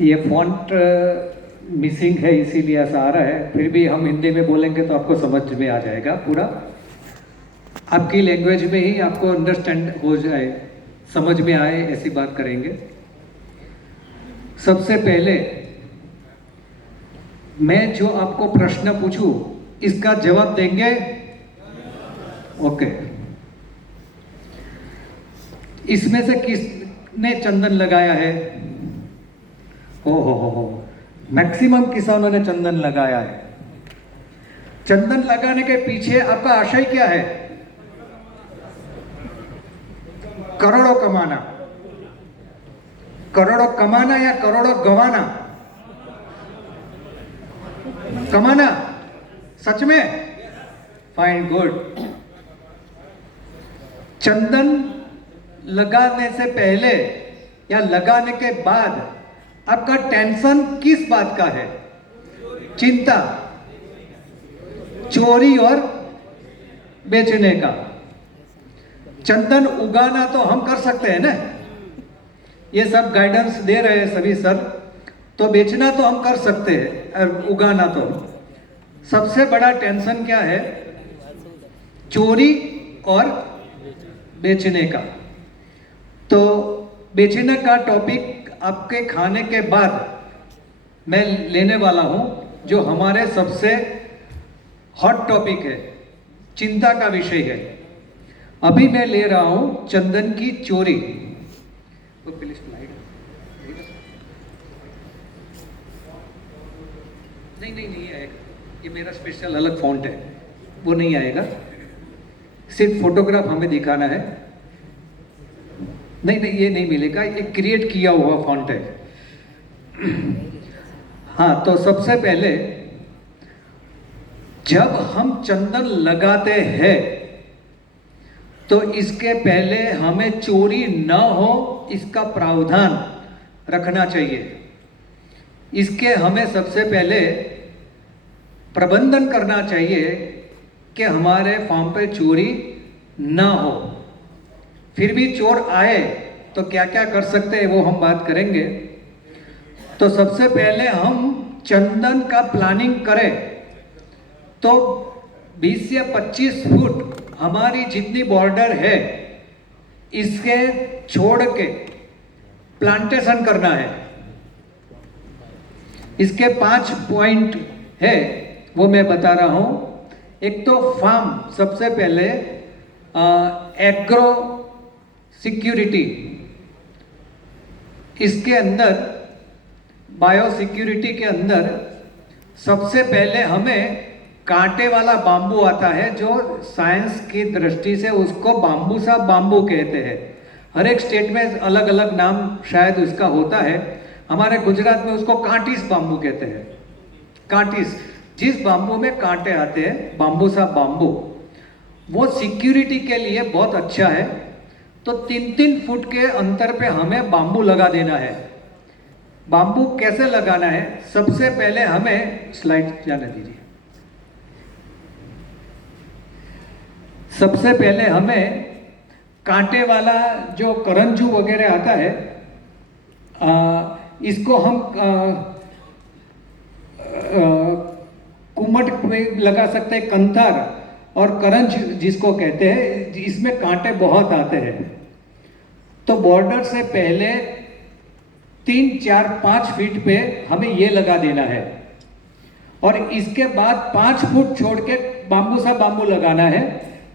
ये font missing है इसीलिए ऐसा आ रहा है, फिर भी हम हिंदी में बोलेंगे तो आपको समझ में आ जाएगा पूरा, आपकी लैंग्वेज में ही आपको अंडरस्टैंड हो जाए, समझ में आए, ऐसी बात करेंगे। सबसे पहले मैं जो आपको प्रश्न पूछूं इसका जवाब देंगे? ओके। इसमें से किसने चंदन लगाया है? हो, मैक्सिमम किसानों ने चंदन लगाया है। चंदन लगाने के पीछे आपका आशय क्या है? करोड़ों कमाना। करोड़ों कमाना या करोड़ों गंवाना? कमाना। सच में? Fine, good. चंदन लगाने से पहले या लगाने के बाद आपका टेंशन किस बात का है? चिंता, चोरी और बेचने का। चंदन उगाना तो हम कर सकते हैं ना, ये सब गाइडेंस दे रहे हैं सभी सर, तो बेचना तो हम कर सकते हैं और उगाना तो। सबसे बड़ा टेंशन क्या है? चोरी और बेचने का। तो बेचने का टॉपिक आपके खाने के बाद मैं लेने वाला हूं, जो हमारे सबसे हॉट टॉपिक है, चिंता का विषय है। अभी मैं ले रहा हूं चंदन की चोरी। वो प्लीज नहीं आएगा, ये मेरा स्पेशल अलग फॉन्ट है, वो नहीं आएगा। सिर्फ फोटोग्राफ हमें दिखाना है। नहीं ये नहीं मिलेगा, ये क्रिएट किया हुआ फॉन्ट है। हाँ, तो सबसे पहले जब हम चंदन लगाते हैं तो इसके पहले हमें चोरी न हो इसका प्रावधान रखना चाहिए। इसके हमें सबसे पहले प्रबंधन करना चाहिए कि हमारे फार्म पे चोरी ना हो। फिर भी चोर आए तो क्या क्या कर सकते हैं वो हम बात करेंगे। तो सबसे पहले हम चंदन का प्लानिंग करें तो 20 या 25 फुट हमारी जितनी बॉर्डर है इसके छोड़ के प्लांटेशन करना है। इसके 5 पॉइंट है वो मैं बता रहा हूं। एक तो फार्म, सबसे पहले एग्रो सिक्योरिटी, इसके अंदर बायो सिक्योरिटी के अंदर सबसे पहले हमें कांटे वाला बांबू आता है, जो साइंस की दृष्टि से उसको बांबूसा बांबू कहते हैं। हर एक स्टेट में अलग अलग नाम शायद उसका होता है। हमारे गुजरात में उसको कांटीस बांबू कहते हैं। कांटीस, जिस बांबू में कांटे आते हैं, बांबूसा बांबू, वो सिक्योरिटी के लिए बहुत अच्छा है। तो 3-3 फुट के अंतर पे हमें बांबू लगा देना है। बांबू कैसे लगाना है? सबसे पहले हमें स्लाइड जाने दीजिए। सबसे पहले हमें कांटे वाला जो करंजू वगैरह आता है, इसको हम कुमट में लगा सकते हैं, कंथार और करंज जिसको कहते हैं, इसमें कांटे बहुत आते हैं। तो बॉर्डर से पहले 3, 4, 5 फीट पे हमें ये लगा देना है और इसके बाद 5 फुट छोड़ के बांबूसा बांबू लगाना है।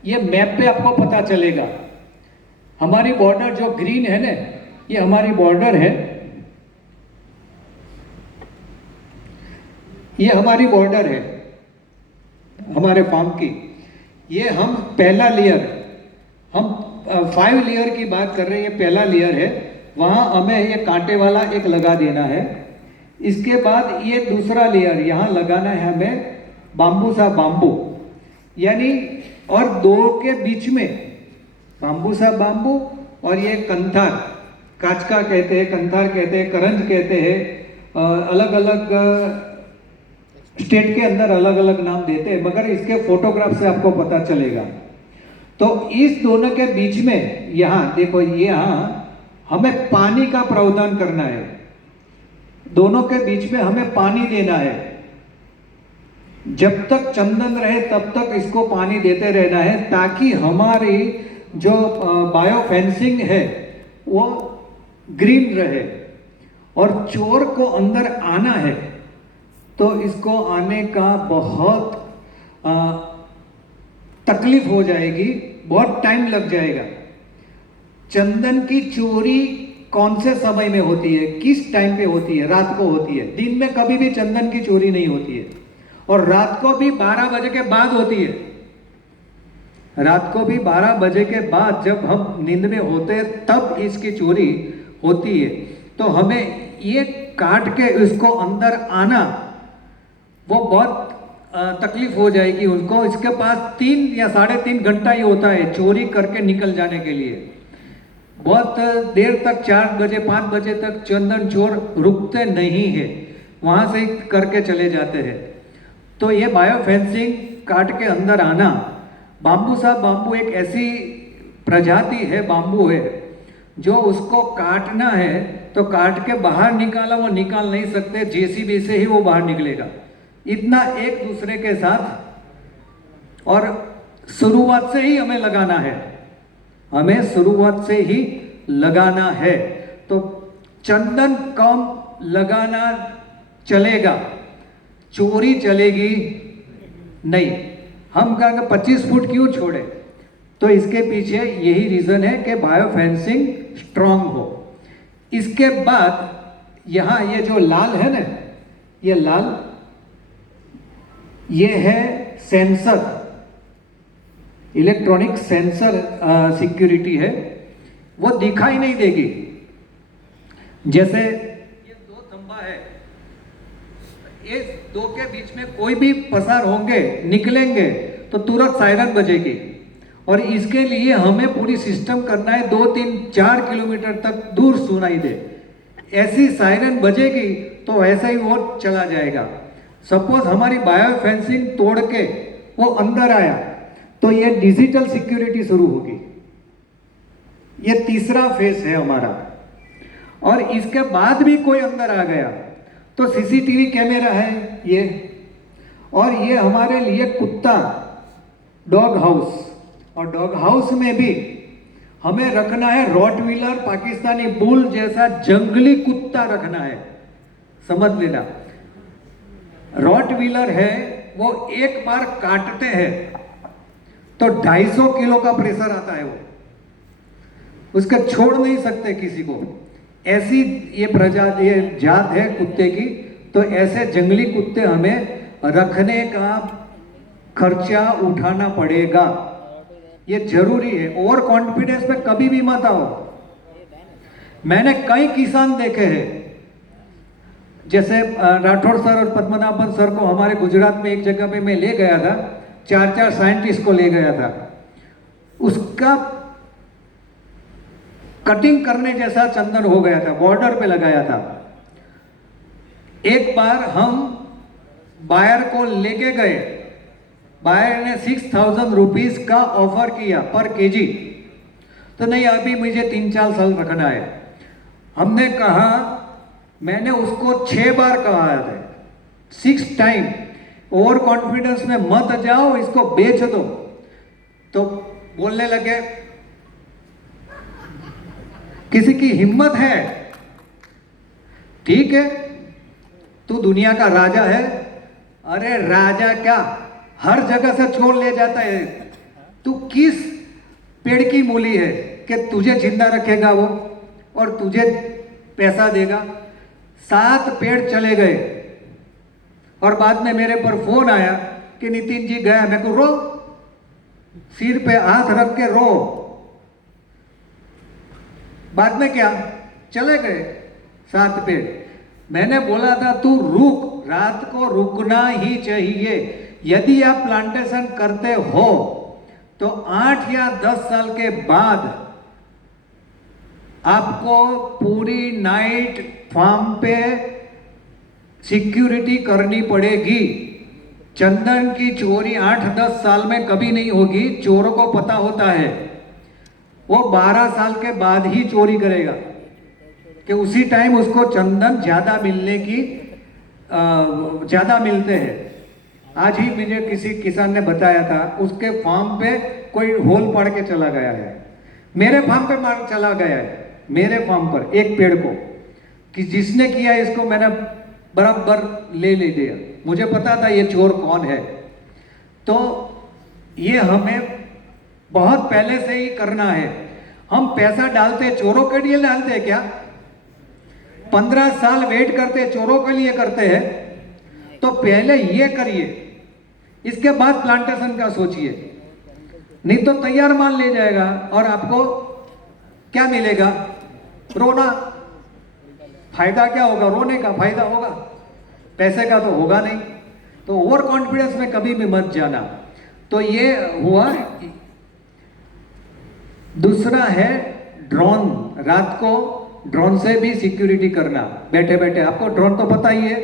ये मैप पे आपको पता चलेगा। हमारी बॉर्डर जो ग्रीन है ना, ये हमारी बॉर्डर है, ये हमारी बॉर्डर है हमारे फार्म की। ये हम पहला लेयर, हम 5 लेयर की बात कर रहे हैं, ये पहला लेयर है, वहां हमें ये कांटे वाला एक लगा देना है। इसके बाद ये दूसरा लेयर यहाँ लगाना है हमें बांबूसा बांबू, यानी और 2 के बीच में बांबूसा बांबू और ये कंथार, काचका कहते हैं, कंथार कहते हैं, करंज कहते हैं। अलग अलग स्टेट के अंदर अलग अलग नाम देते हैं, मगर इसके फोटोग्राफ से आपको पता चलेगा। तो इस दोनों के बीच में यहाँ देखो, यहाँ हमें पानी का प्रावधान करना है। दोनों के बीच में हमें पानी देना है। जब तक चंदन रहे तब तक इसको पानी देते रहना है, ताकि हमारी जो बायो फेंसिंग है वो ग्रीन रहे। और चोर को अंदर आना है तो इसको आने का बहुत तकलीफ हो जाएगी, बहुत टाइम लग जाएगा। चंदन की चोरी कौन से समय में होती है, किस टाइम पे होती है? रात को होती है। दिन में कभी भी चंदन की चोरी नहीं होती है, और रात को भी 12 बजे के बाद होती है। रात को भी 12 बजे के बाद जब हम नींद में होते हैं तब इसकी चोरी होती है। तो हमें ये काट के इसको अंदर आना वो बहुत तकलीफ हो जाएगी उसको। इसके पास 3 या 3.5 घंटा ही होता है चोरी करके निकल जाने के लिए। बहुत देर तक 4 बजे 5 बजे तक चंदन चोर रुकते नहीं है, वहाँ से करके चले जाते हैं। तो ये बायो फेंसिंग काट के अंदर आना, बाम्बू एक ऐसी प्रजाति है, बाम्बू है, जो उसको काटना है तो काट के बाहर निकाला वो निकाल नहीं सकते, जेसीबी से ही वो बाहर निकलेगा। इतना एक दूसरे के साथ, और शुरुआत से ही हमें लगाना है, हमें शुरुआत से ही लगाना है। तो चंदन कम लगाना चलेगा, चोरी चलेगी नहीं। हम कहेंगे 25 फुट क्यों छोड़े, तो इसके पीछे यही रीजन है कि बायो फेंसिंग स्ट्रांग हो। इसके बाद यहाँ ये जो लाल है ना, ये लाल, ये है सेंसर, इलेक्ट्रॉनिक सेंसर सिक्योरिटी है, वो दिखाई नहीं देगी। जैसे ये 2 खंभा है, ये 2 के बीच में कोई भी पसार होंगे, निकलेंगे तो तुरंत सायरन बजेगी। और इसके लिए हमें पूरी सिस्टम करना है 2, 3, 4 किलोमीटर तक दूर सुनाई दे, ऐसी सायरन बजेगी तो ऐसा ही वो चला जाएगा। सपोज हमारी बायो फेंसिंग तोड़ के वो अंदर आया तो ये डिजिटल सिक्योरिटी शुरू होगी। ये तीसरा फेज है हमारा। और इसके बाद भी कोई अंदर आ गया तो सीसीटीवी कैमरा है ये, और ये हमारे लिए कुत्ता, डॉग हाउस, और डॉग हाउस में भी हमें रखना है रॉटवीलर, पाकिस्तानी बुल जैसा जंगली कुत्ता रखना है। समझ लेना, रॉटवीलर है वो एक बार काटते हैं तो 250 किलो का प्रेशर आता है, वो उसका छोड़ नहीं सकते किसी को। ऐसी ये प्रजाति, ये जात है कुत्ते की। तो ऐसे जंगली कुत्ते हमें रखने का खर्चा उठाना पड़ेगा, ये जरूरी है। ओवर कॉन्फिडेंस में कभी भी मत आओ। मैंने कई किसान देखे हैं, जैसे राठौड़ सर और पद्मनाभन सर को हमारे गुजरात में एक जगह पे मैं ले गया था, 4 साइंटिस्ट को ले गया था। उसका कटिंग करने जैसा चंदन हो गया था, बॉर्डर पे लगाया था। एक बार हम बायर को लेके गए, बायर ने 6000 रुपीज का ऑफर किया पर केजी। तो नहीं, अभी मुझे 3-4 साल रखना है। हमने कहा, मैंने उसको 6 बार कहा था, 6 टाइम, ओवर कॉन्फिडेंस में मत जाओ, इसको बेच दो। तो बोलने लगे, किसी की हिम्मत है, ठीक है, तू दुनिया का राजा है। अरे राजा क्या, हर जगह से चोर ले जाता है। तू किस पेड़ की मूली है कि तुझे जिंदा रखेगा वो और तुझे पैसा देगा? 7 पेड़ चले गए और बाद में मेरे पर फोन आया कि नितिन जी गया। मैं को रो, सिर पे हाथ रख के रो। बाद में क्या, चले गए 7 पेड़। मैंने बोला था तू रुक, रात को रुकना ही चाहिए। यदि आप प्लांटेशन करते हो तो 8 या 10 साल के बाद आपको पूरी नाइट फार्म पे सिक्योरिटी करनी पड़ेगी। चंदन की चोरी 8-10 साल में कभी नहीं होगी, चोरों को पता होता है। वो 12 साल के बाद ही चोरी करेगा। कि उसी टाइम उसको चंदन ज़्यादा मिलते हैं। आज ही मुझे किसी किसान ने बताया था, उसके फार्म पे कोई होल पड़ के चला गया है, मेरे फार्म पे मार चला गया है, मेरे फार्म पर एक पेड़ को, कि जिसने किया इसको मैंने बराबर ले दिया। मुझे पता था ये चोर कौन है। तो ये हमें बहुत पहले से ही करना है। हम पैसा डालते चोरों के लिए डालते हैं क्या? 15 साल वेट करते चोरों के लिए करते हैं? तो पहले ये करिए, इसके बाद प्लांटेशन का सोचिए। नहीं तो तैयार माल ले जाएगा और आपको क्या मिलेगा? रोना। फायदा क्या होगा? रोने का फायदा होगा, पैसे का तो होगा नहीं। तो ओवर कॉन्फिडेंस में कभी भी मत जाना। तो ये हुआ। दूसरा है ड्रोन। रात को ड्रोन से भी सिक्योरिटी करना, बैठे बैठे। आपको ड्रोन तो पता ही है?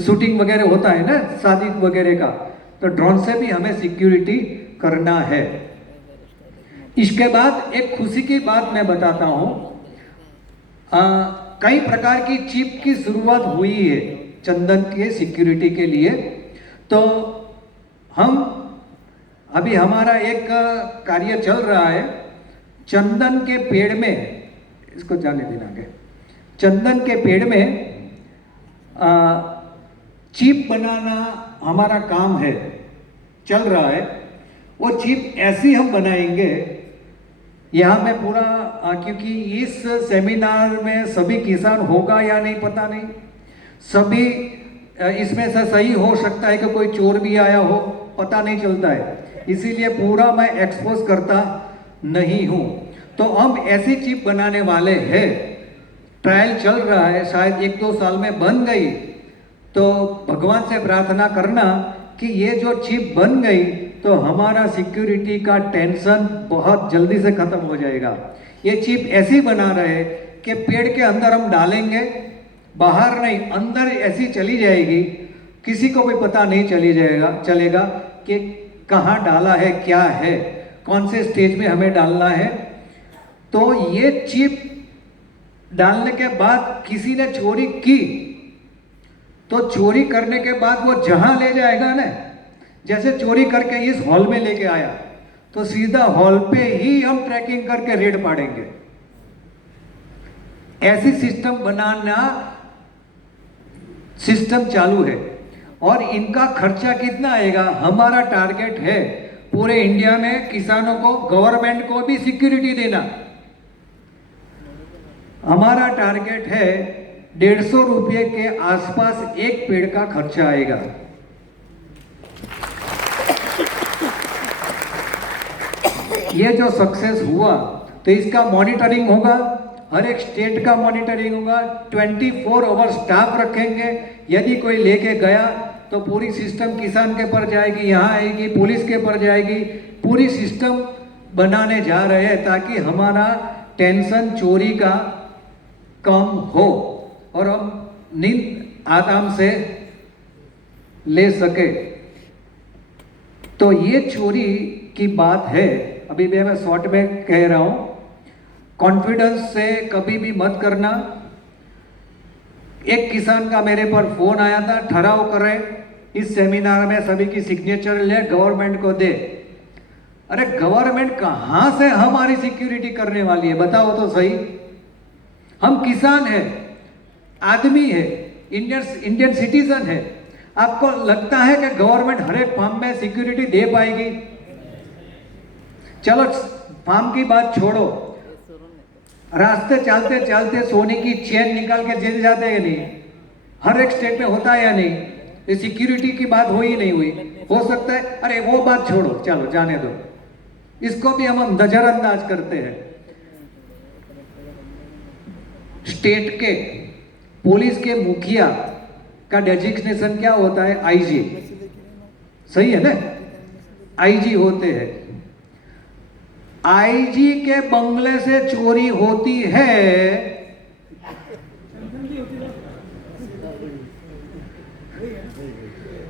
शूटिंग वगैरह होता है ना, शादी वगैरह का, तो ड्रोन से भी हमें सिक्योरिटी करना है। इसके बाद एक खुशी की बात मैं बताता हूं। कई प्रकार की चिप की शुरुआत हुई है चंदन के सिक्योरिटी के लिए। तो हम अभी हमारा एक कार्य चल रहा है, चंदन के पेड़ में, इसको जाने देना आगे, चंदन के पेड़ में चिप बनाना हमारा काम है, चल रहा है। वो चिप ऐसी हम बनाएंगे, यहाँ मैं पूरा क्योंकि इस सेमिनार में सभी किसान होगा या नहीं पता नहीं, सभी इसमें से सही हो सकता है कि कोई चोर भी आया हो, पता नहीं चलता है, इसीलिए पूरा मैं एक्सपोज करता नहीं हूँ। तो हम ऐसी चिप बनाने वाले हैं, ट्रायल चल रहा है, शायद 1-2 साल में बन गई तो भगवान से प्रार्थना करना कि ये जो चिप बन गई तो हमारा सिक्योरिटी का टेंशन बहुत जल्दी से खत्म हो जाएगा। ये चिप ऐसी बना रहे कि पेड़ के अंदर हम डालेंगे, बाहर नहीं, अंदर ऐसी चली जाएगी, किसी को भी पता नहीं चलेगा कि कहाँ डाला है, क्या है, कौन से स्टेज में हमें डालना है। तो ये चिप डालने के बाद किसी ने चोरी की तो चोरी करने के बाद वो जहां ले जाएगा ना, जैसे चोरी करके इस हॉल में लेके आया तो सीधा हॉल पे ही हम ट्रैकिंग करके रेड पाड़ेंगे। ऐसी सिस्टम बनाना, सिस्टम चालू है। और इनका खर्चा कितना आएगा? हमारा टारगेट है पूरे इंडिया में किसानों को, गवर्नमेंट को भी सिक्योरिटी देना। हमारा टारगेट है 150 रुपये के आसपास एक पेड़ का खर्चा आएगा। ये जो सक्सेस हुआ तो इसका मॉनिटरिंग होगा, हर एक स्टेट का मॉनिटरिंग होगा, 24 आवर स्टाफ रखेंगे। यदि कोई लेके गया तो पूरी सिस्टम किसान के पर जाएगी, यहाँ आएगी, पुलिस के पर जाएगी, पूरी सिस्टम बनाने जा रहे हैं ताकि हमारा टेंशन चोरी का कम हो और हम नींद आराम से ले सके। तो ये चोरी की बात है। अभी भी मैं शॉर्ट में कह रहा हूं, कॉन्फिडेंस से कभी भी मत करना। एक किसान का मेरे पर फोन आया था, ठहराव करे, इस सेमिनार में सभी की सिग्नेचर ले, गवर्नमेंट को दे। अरे गवर्नमेंट कहां से हमारी सिक्योरिटी करने वाली है, बताओ तो सही। हम किसान हैं, आदमी है, इंडियन सिटीजन है। आपको लगता है कि गवर्नमेंट हर एक फार्म में सिक्योरिटी दे पाएगी? चलो फार्म की बात छोड़ो, रास्ते चलते चलते सोने की चेन निकाल के दे जाते हैं नहीं? हर एक स्टेट में होता है या नहीं? ये सिक्योरिटी की बात हुई नहीं हुई? हो सकता है। अरे वो बात छोड़ो, चलो जाने दो, इसको भी हम नजरअंदाज करते हैं। स्टेट के पुलिस के मुखिया का डेजिग्नेशन क्या होता है? आईजी, सही है ना? आईजी होते हैं। आईजी के बंगले से चोरी होती है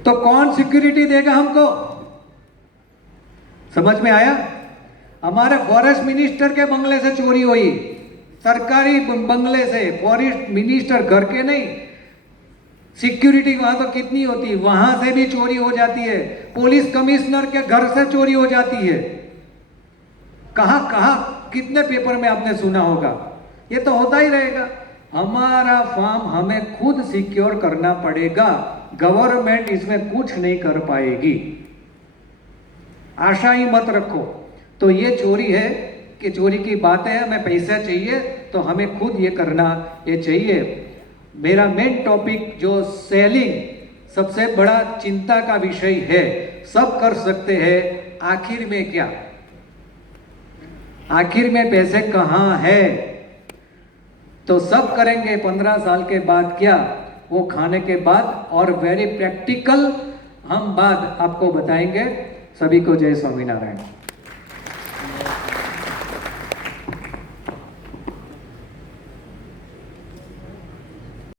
तो कौन सिक्योरिटी देगा हमको? समझ में आया? हमारे फॉरेस्ट मिनिस्टर के बंगले से चोरी हुई सरकारी बंगले से, फॉरेस्ट मिनिस्टर घर के नहीं, सिक्योरिटी वहां तो कितनी होती है, वहां से भी चोरी हो जाती है, पुलिस कमिश्नर के घर से चोरी हो जाती है। कहां कहां कितने पेपर में आपने सुना होगा। ये तो होता ही रहेगा। हमारा फार्म हमें खुद सिक्योर करना पड़ेगा, गवर्नमेंट इसमें कुछ नहीं कर पाएगी, आशा ही मत रखो। तो ये चोरी है कि चोरी की बात है, हमें पैसा चाहिए तो हमें खुद ये करना ये चाहिए। मेरा मेन टॉपिक जो सेलिंग सबसे बड़ा चिंता का विषय है, सब कर सकते हैं, आखिर में क्या, आखिर में पैसे कहाँ है। तो सब करेंगे 15 साल के बाद क्या, वो खाने के बाद, और वेरी प्रैक्टिकल हम बात आपको बताएंगे। सभी को जय स्वामीनारायण।